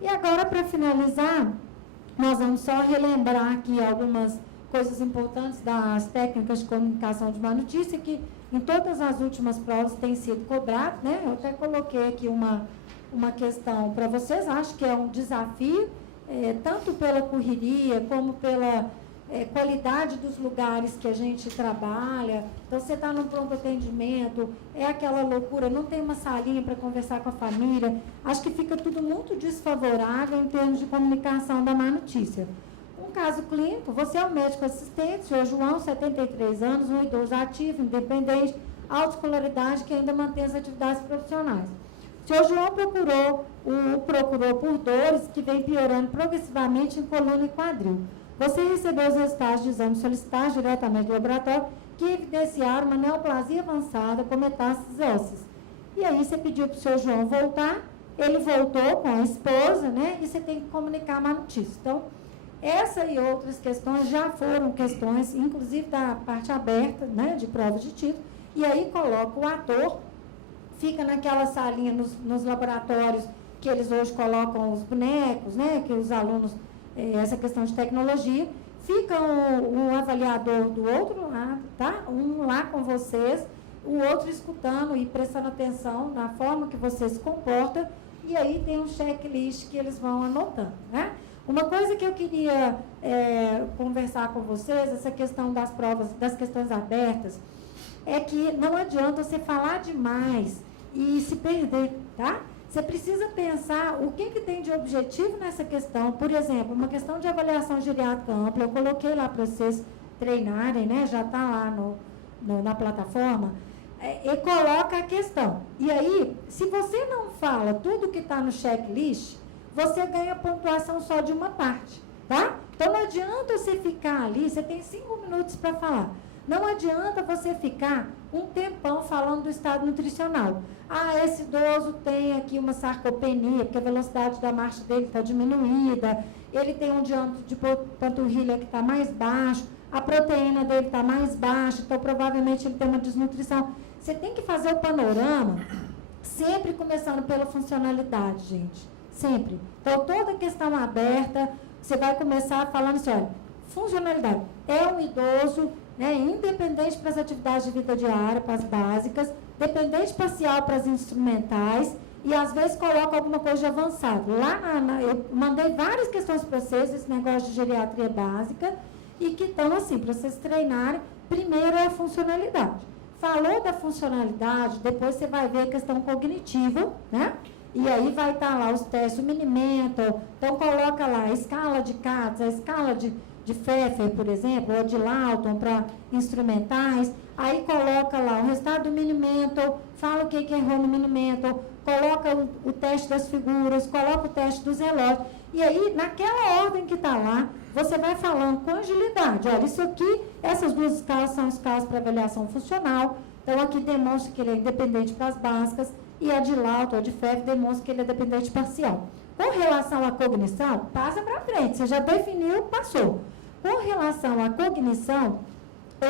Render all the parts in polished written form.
E agora, para finalizar, nós vamos só relembrar aqui algumas coisas importantes das técnicas de comunicação de má notícia, que em todas as últimas provas tem sido cobrado, né? Eu até coloquei aqui uma questão para vocês, acho que é um desafio, tanto pela correria, como pela qualidade dos lugares que a gente trabalha. Então, você está num pronto atendimento, é aquela loucura, não tem uma salinha para conversar com a família. Acho que fica tudo muito desfavorável em termos de comunicação da má notícia. Um caso clínico, você é um médico assistente, senhor João, 73 anos, um idoso ativo, independente, alta escolaridade, que ainda mantém as atividades profissionais. O senhor João procurou por dores que vem piorando progressivamente em coluna e quadril. Você recebeu os resultados de exame solicitados diretamente do laboratório que evidenciaram uma neoplasia avançada com metástases ósseas. E aí você pediu para o senhor João voltar, ele voltou com a esposa, né? E você tem que comunicar a má notícia. Então, essa e outras questões já foram questões, inclusive da parte aberta, né? De prova de título. E aí coloca o ator, fica naquela salinha nos laboratórios que eles hoje colocam os bonecos, né? Que os alunos... essa questão de tecnologia, fica um avaliador do outro lado, tá? Um lá com vocês, o outro escutando e prestando atenção na forma que você se comporta, e aí tem um checklist que eles vão anotando, né? Uma coisa que eu queria conversar com vocês, essa questão das provas, das questões abertas, é que não adianta você falar demais e se perder, tá? Você precisa pensar o que tem de objetivo nessa questão. Por exemplo, uma questão de avaliação geriátrica ampla, eu coloquei lá para vocês treinarem, né? Já está lá na plataforma, e coloca a questão. E aí, se você não fala tudo que está no checklist, você ganha pontuação só de uma parte, tá? Então, não adianta você ficar ali, você tem 5 minutos para falar. Não adianta você ficar um tempão falando do estado nutricional. Ah, esse idoso tem aqui uma sarcopenia, porque a velocidade da marcha dele está diminuída, ele tem um diâmetro de panturrilha que está mais baixo, a proteína dele está mais baixa, então provavelmente ele tem uma desnutrição. Você tem que fazer o panorama, sempre começando pela funcionalidade, gente. Sempre. Então, toda questão aberta, você vai começar falando assim, olha, funcionalidade. É um idoso... independente para as atividades de vida diária, para as básicas, dependente parcial para as instrumentais, e às vezes coloca alguma coisa de avançado. Lá eu mandei várias questões para vocês, esse negócio de geriatria básica, e que estão assim, para vocês treinarem, primeiro é a funcionalidade. Falou da funcionalidade, depois você vai ver a questão cognitiva, né? E aí vai estar lá os testes, o Minimental, então coloca lá a escala de Katz, a escala de Pfeffer, por exemplo, ou de Lawton para instrumentais, aí coloca lá o resultado do Minimental, fala o que errou no Minimental, coloca o teste das figuras, coloca o teste dos relógios, e aí, naquela ordem que está lá, você vai falando com agilidade. Olha, isso aqui, essas duas escalas são escalas para avaliação funcional, então aqui demonstra que ele é independente para as básicas, e a de Lawton, ou de Pfeffer, demonstra que ele é dependente parcial. Com relação à cognição, passa para frente, você já definiu, passou. Com relação à cognição,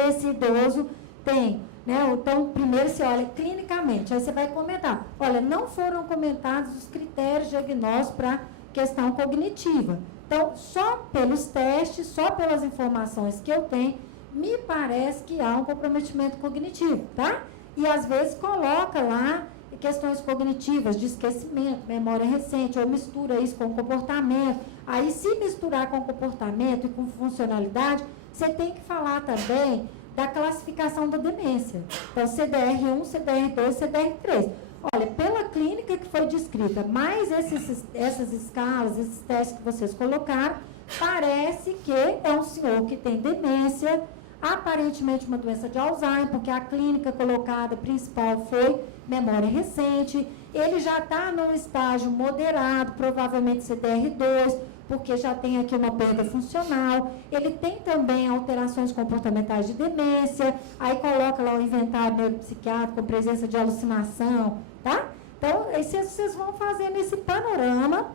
esse idoso tem, né? Então, primeiro você olha clinicamente, aí você vai comentar. Olha, não foram comentados os critérios diagnósticos para questão cognitiva. Então, só pelos testes, só pelas informações que eu tenho, me parece que há um comprometimento cognitivo, tá? E às vezes coloca lá questões cognitivas, de esquecimento, memória recente, ou mistura isso com comportamento. Aí, se misturar com comportamento e com funcionalidade, você tem que falar também da classificação da demência. Então, CDR1, CDR2, CDR3. Olha, pela clínica que foi descrita, mais essas escalas, esses testes que vocês colocaram, parece que é um senhor que tem demência, aparentemente uma doença de Alzheimer, porque a clínica colocada principal foi memória recente, ele já está num estágio moderado, provavelmente CDR2, porque já tem aqui uma perda funcional, ele tem também alterações comportamentais de demência, aí coloca lá o inventário neuropsiquiátrico com presença de alucinação, tá? Então, vocês vão fazendo esse panorama,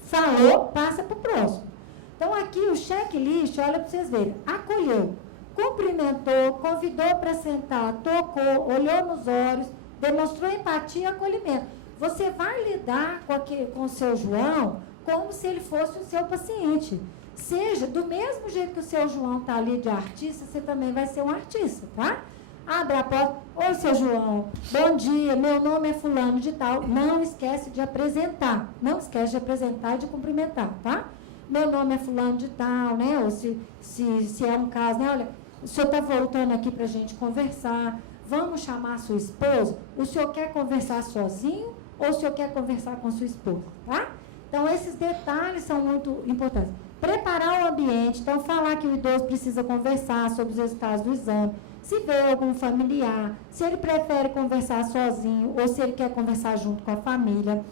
falou, passa para o próximo. Então, aqui o checklist, olha para vocês verem, acolheu, cumprimentou, convidou para sentar, tocou, olhou nos olhos, demonstrou empatia e acolhimento. Você vai lidar com o seu João como se ele fosse o seu paciente. Seja, do mesmo jeito que o seu João está ali de artista, você também vai ser um artista, tá? Abre a porta. Oi, seu João, bom dia, meu nome é fulano de tal. Não esquece de apresentar. Não esquece de apresentar e de cumprimentar, tá? Meu nome é fulano de tal, né? Ou se é um caso, né? Olha, o senhor está voltando aqui para a gente conversar. Vamos chamar a sua esposa? O senhor quer conversar sozinho ou o senhor quer conversar com sua esposa, tá? Então, esses detalhes são muito importantes. Preparar o ambiente, então, falar que o idoso precisa conversar sobre os resultados do exame, se vê algum familiar, se ele prefere conversar sozinho ou se ele quer conversar junto com a família.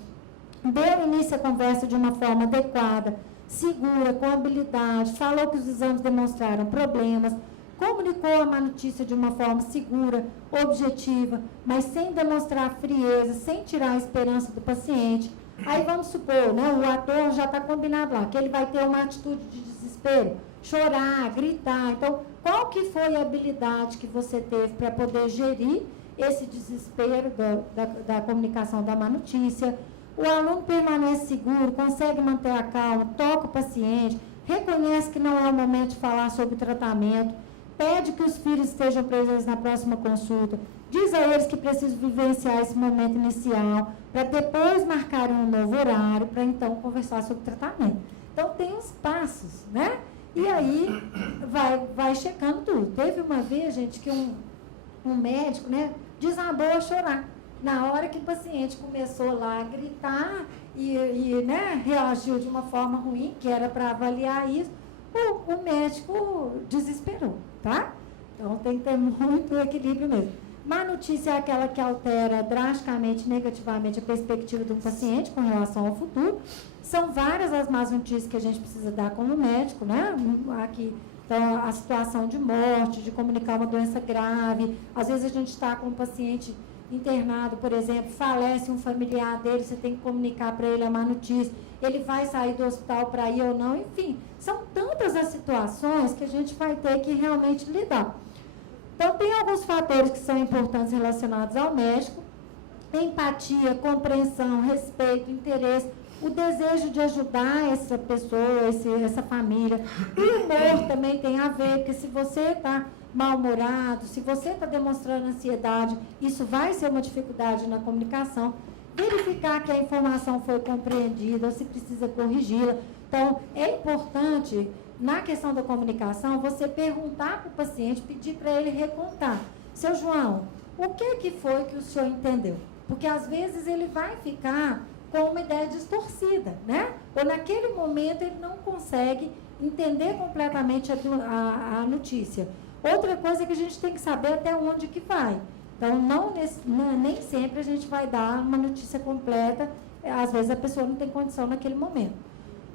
Deu início à conversa de uma forma adequada, segura, com habilidade, falou que os exames demonstraram problemas, comunicou a má notícia de uma forma segura, objetiva, mas sem demonstrar frieza, sem tirar a esperança do paciente. Aí vamos supor, né, o ator já está combinado lá, que ele vai ter uma atitude de desespero, chorar, gritar. Então, qual que foi a habilidade que você teve para poder gerir esse desespero da comunicação da má notícia? O aluno permanece seguro, consegue manter a calma, toca o paciente, reconhece que não é o momento de falar sobre o tratamento, pede que os filhos estejam presentes na próxima consulta, diz a eles que precisam vivenciar esse momento inicial, para depois marcarem um novo horário, para então conversar sobre o tratamento. Então, tem os passos, né? E aí, vai checando tudo. Teve uma vez, gente, que um médico, né, desabou a chorar. Na hora que o paciente começou lá a gritar né, reagiu de uma forma ruim, que era para avaliar isso, o médico desesperou, tá? Então, tem que ter muito equilíbrio mesmo. Má notícia é aquela que altera drasticamente, negativamente, a perspectiva do paciente com relação ao futuro. São várias as más notícias que a gente precisa dar como médico, né? Aqui, então, a situação de morte, de comunicar uma doença grave. Às vezes a gente está com um paciente internado, por exemplo, falece um familiar dele, você tem que comunicar para ele a má notícia. Ele vai sair do hospital para ir ou não, enfim. São tantas as situações que a gente vai ter que realmente lidar. Então, tem alguns fatores que são importantes relacionados ao médico: empatia, compreensão, respeito, interesse, o desejo de ajudar essa pessoa, essa família. O humor também tem a ver, porque se você está mal-humorado, se você está demonstrando ansiedade, isso vai ser uma dificuldade na comunicação. Verificar que a informação foi compreendida, ou se precisa corrigi-la. Então, é importante, na questão da comunicação, você perguntar para o paciente, pedir para ele recontar. Seu João, o que foi que o senhor entendeu? Porque, às vezes, ele vai ficar com uma ideia distorcida, né? Ou, naquele momento, ele não consegue entender completamente a notícia. Outra coisa é que a gente tem que saber até onde que vai. Então, nem sempre a gente vai dar uma notícia completa. Às vezes, a pessoa não tem condição naquele momento.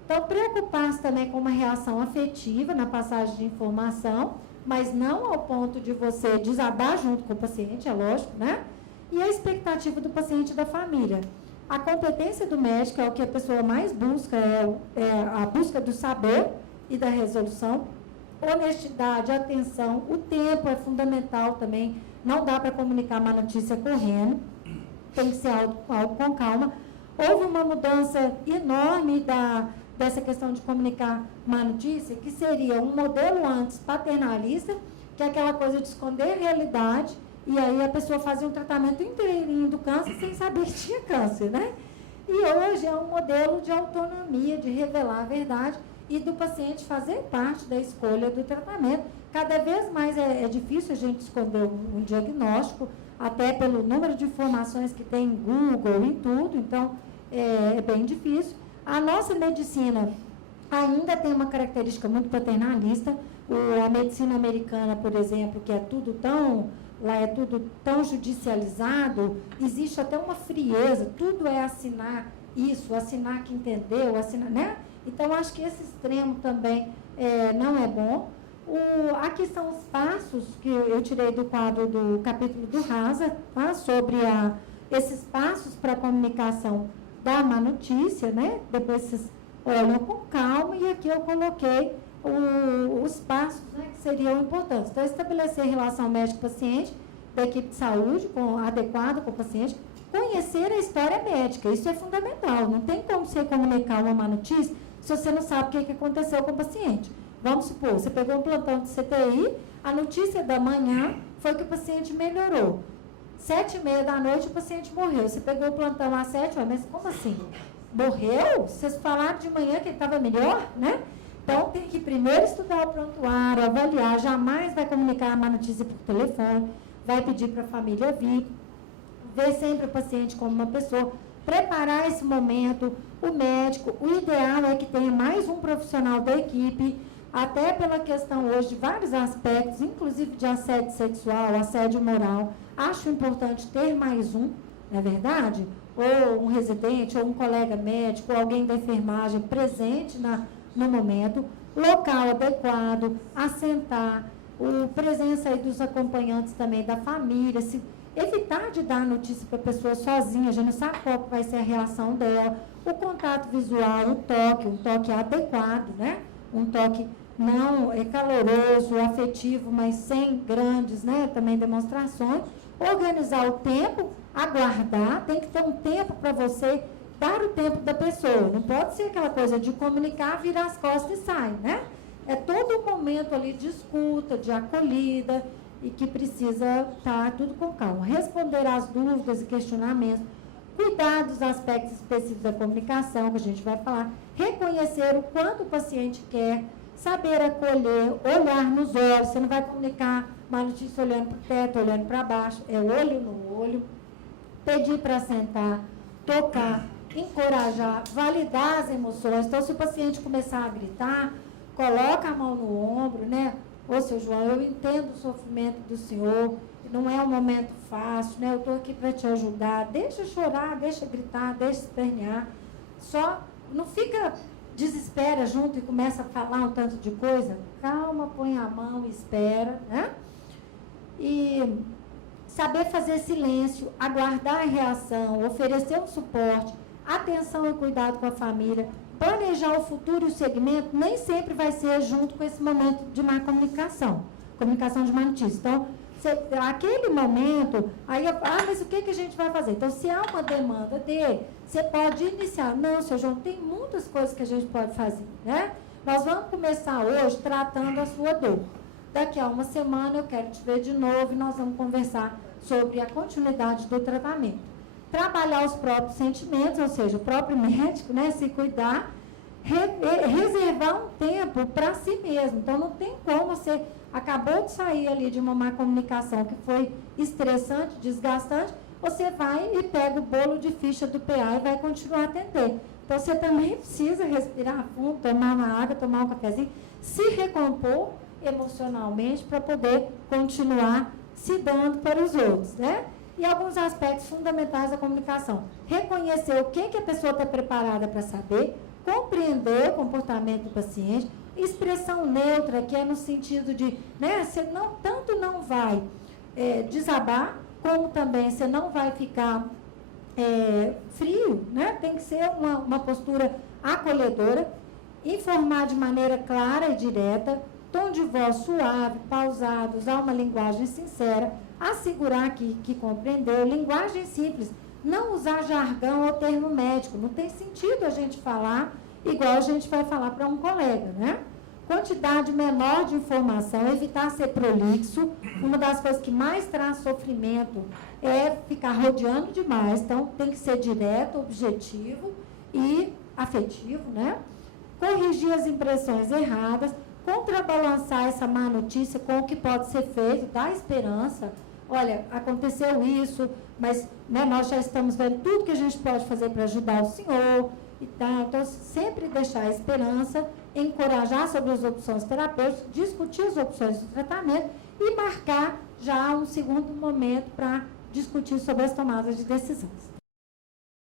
Então, preocupar-se também com uma reação afetiva na passagem de informação, mas não ao ponto de você desabar junto com o paciente, é lógico, né? E a expectativa do paciente e da família. A competência do médico é o que a pessoa mais busca, é a busca do saber e da resolução. Honestidade, atenção, o tempo é fundamental também. Não dá para comunicar uma notícia correndo, tem que ser algo com calma. Houve uma mudança enorme dessa questão de comunicar má notícia, que seria um modelo antes paternalista, que é aquela coisa de esconder a realidade, e aí a pessoa fazia um tratamento inteirinho do câncer sem saber que tinha câncer, né? E hoje é um modelo de autonomia, de revelar a verdade e do paciente fazer parte da escolha do tratamento. Cada vez mais é difícil a gente esconder um diagnóstico, até pelo número de informações que tem em Google e tudo, então é bem difícil. A nossa medicina ainda tem uma característica muito paternalista. A medicina americana, por exemplo, que lá é tudo tão judicializado, existe até uma frieza, tudo é assinar isso, assinar que entendeu, assinar, né? Então, acho que esse extremo também não é bom. Aqui são os passos que eu tirei do quadro do capítulo do Rasa, tá? Sobre esses passos para a comunicação da má notícia, né? Depois vocês olham com calma, e aqui eu coloquei os passos, né, que seriam importantes. Então, estabelecer relação médico-paciente, da equipe de saúde adequada com o paciente, conhecer a história médica, isso é fundamental. Não tem como você comunicar uma má notícia se você não sabe o que aconteceu com o paciente. Vamos supor, você pegou um plantão de CTI, a notícia da manhã foi que o paciente melhorou. 7h30 da noite o paciente morreu. Você pegou o plantão às 7 horas, mas como assim? Morreu? Vocês falaram de manhã que ele estava melhor, né? Então, tem que primeiro estudar o prontuário, avaliar, jamais vai comunicar a má notícia por telefone, vai pedir para a família vir, ver sempre o paciente como uma pessoa, preparar esse momento, o médico, o ideal é que tenha mais um profissional da equipe, até pela questão hoje de vários aspectos, inclusive de assédio sexual, assédio moral, acho importante ter mais um, não é verdade? Ou um residente, ou um colega médico, ou alguém da enfermagem presente no momento, local adequado, assentar, presença aí dos acompanhantes também da família, evitar de dar notícia para a pessoa sozinha, a gente não sabe qual vai ser a reação dela, o contato visual, um toque adequado, né? Um toque não caloroso, afetivo, mas sem grandes, né, também demonstrações, organizar o tempo, aguardar, tem que ter um tempo para você dar o tempo da pessoa, não pode ser aquela coisa de comunicar, virar as costas e sai, né? É todo um momento ali de escuta, de acolhida, e que precisa estar tudo com calma. Responder às dúvidas e questionamentos, cuidar dos aspectos específicos da comunicação, que a gente vai falar, reconhecer o quanto o paciente quer, saber acolher, olhar nos olhos, você não vai comunicar uma notícia olhando para o teto, olhando para baixo, é olho no olho, pedir para sentar, tocar, encorajar, validar as emoções. Então, se o paciente começar a gritar, coloca a mão no ombro, né? Ô, seu João, eu entendo o sofrimento do senhor, não é um momento fácil, né? Eu estou aqui para te ajudar. Deixa chorar, deixa gritar, deixa espernear. Só não fica, desespera junto e começa a falar um tanto de coisa. Calma, põe a mão e espera, né? E saber fazer silêncio, aguardar a reação, oferecer um suporte, atenção e cuidado com a família. Planejar o futuro e o segmento nem sempre vai ser junto com esse momento de má comunicação de má notícia. Então, aquele momento, aí, mas o que a gente vai fazer? Então, se há uma demanda dele, você pode iniciar. Não, seu João, tem muitas coisas que a gente pode fazer, né? Nós vamos começar hoje tratando a sua dor. Daqui a uma semana eu quero te ver de novo e nós vamos conversar sobre a continuidade do tratamento. Trabalhar os próprios sentimentos, ou seja, o próprio médico, né, se cuidar, reservar um tempo para si mesmo. Então, não tem como você acabou de sair ali de uma má comunicação que foi estressante, desgastante, você vai e pega o bolo de ficha do PA e vai continuar a atender. Então, você também precisa respirar fundo, tomar uma água, tomar um cafezinho, se recompor emocionalmente para poder continuar se dando para os outros, né? E alguns aspectos fundamentais da comunicação. Reconhecer o que a pessoa está preparada para saber, compreender o comportamento do paciente, expressão neutra, que é no sentido de, né, você não vai desabar, como também você não vai ficar frio, né? Tem que ser uma postura acolhedora, informar de maneira clara e direta, tom de voz suave, pausado, usar uma linguagem sincera, assegurar que compreendeu, linguagem simples, não usar jargão ou termo médico, não tem sentido a gente falar igual a gente vai falar para um colega, né? Quantidade menor de informação, evitar ser prolixo, uma das coisas que mais traz sofrimento é ficar rodeando demais, então tem que ser direto, objetivo e afetivo, né? Corrigir as impressões erradas, contrabalançar essa má notícia com o que pode ser feito, dar esperança. Olha, aconteceu isso, mas né, nós já estamos vendo tudo que a gente pode fazer para ajudar o senhor. E tá, então, sempre deixar a esperança, encorajar sobre as opções terapêuticas, discutir as opções de tratamento e marcar já um segundo momento para discutir sobre as tomadas de decisões.